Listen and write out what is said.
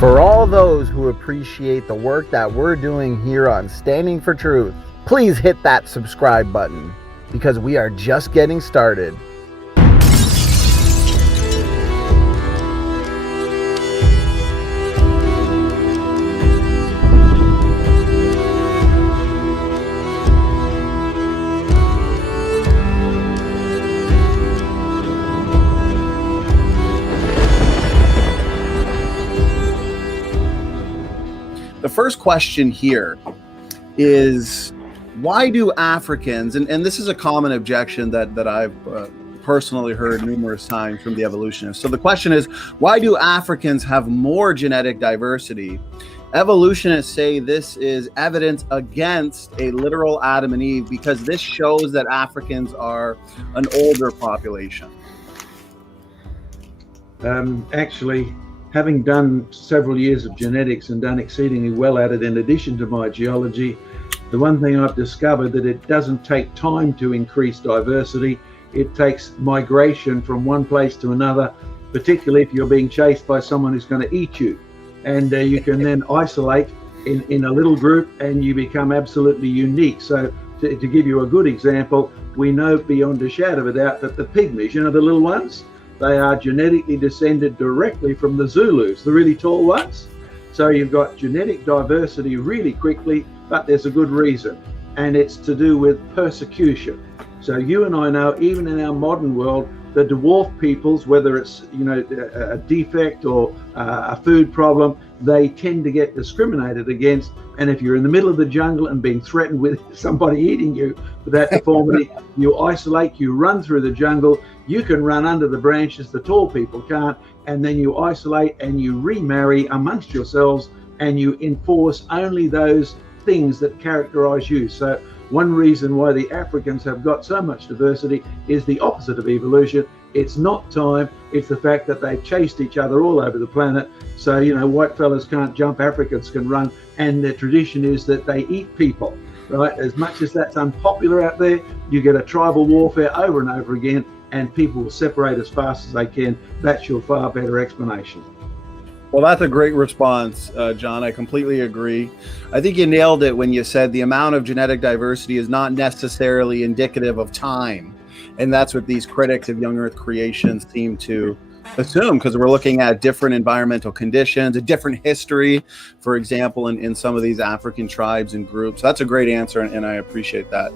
For all those who appreciate the work that we're doing here on Standing for Truth, please hit that subscribe button because we are just getting started. The first question here is, why do Africans, and this is a common objection that I've personally heard numerous times from the evolutionists. So the question is, why do Africans have more genetic diversity? Evolutionists say this is evidence against a literal Adam and Eve because this shows that Africans are an older population. Actually, having done several years of genetics and done exceedingly well at it in addition to my geology, the one thing I've discovered that it doesn't take time to increase diversity. It takes migration from one place to another, particularly if you're being chased by someone who's going to eat you. And you can then isolate in a little group and you become absolutely unique. So to give you a good example, we know beyond a shadow of a doubt that the pygmies, the little ones, they are genetically descended directly from the Zulus, the really tall ones. So you've got genetic diversity really quickly, but there's a good reason, and it's to do with persecution. So you and I know, even in our modern world, the dwarf peoples, whether it's a defect or a food problem, they tend to get discriminated against. And if you're in the middle of the jungle and being threatened with somebody eating you for that deformity, you isolate, you run through the jungle, you can run under the branches, the tall people can't, and then you isolate and you remarry amongst yourselves and you enforce only those things that characterize you. So one reason why the Africans have got so much diversity is the opposite of evolution. It's not time, it's the fact that they've chased each other all over the planet. So, white fellas can't jump, Africans can run, and the tradition is that they eat people, right? As much as that's unpopular out there, you get a tribal warfare over and over again, and people will separate as fast as they can. That's your far better explanation. Well, that's a great response, John. I completely agree. I think you nailed it when you said the amount of genetic diversity is not necessarily indicative of time. And that's what these critics of young Earth creation seem to assume, because we're looking at different environmental conditions, a different history, for example, in some of these African tribes and groups. That's a great answer, and I appreciate that.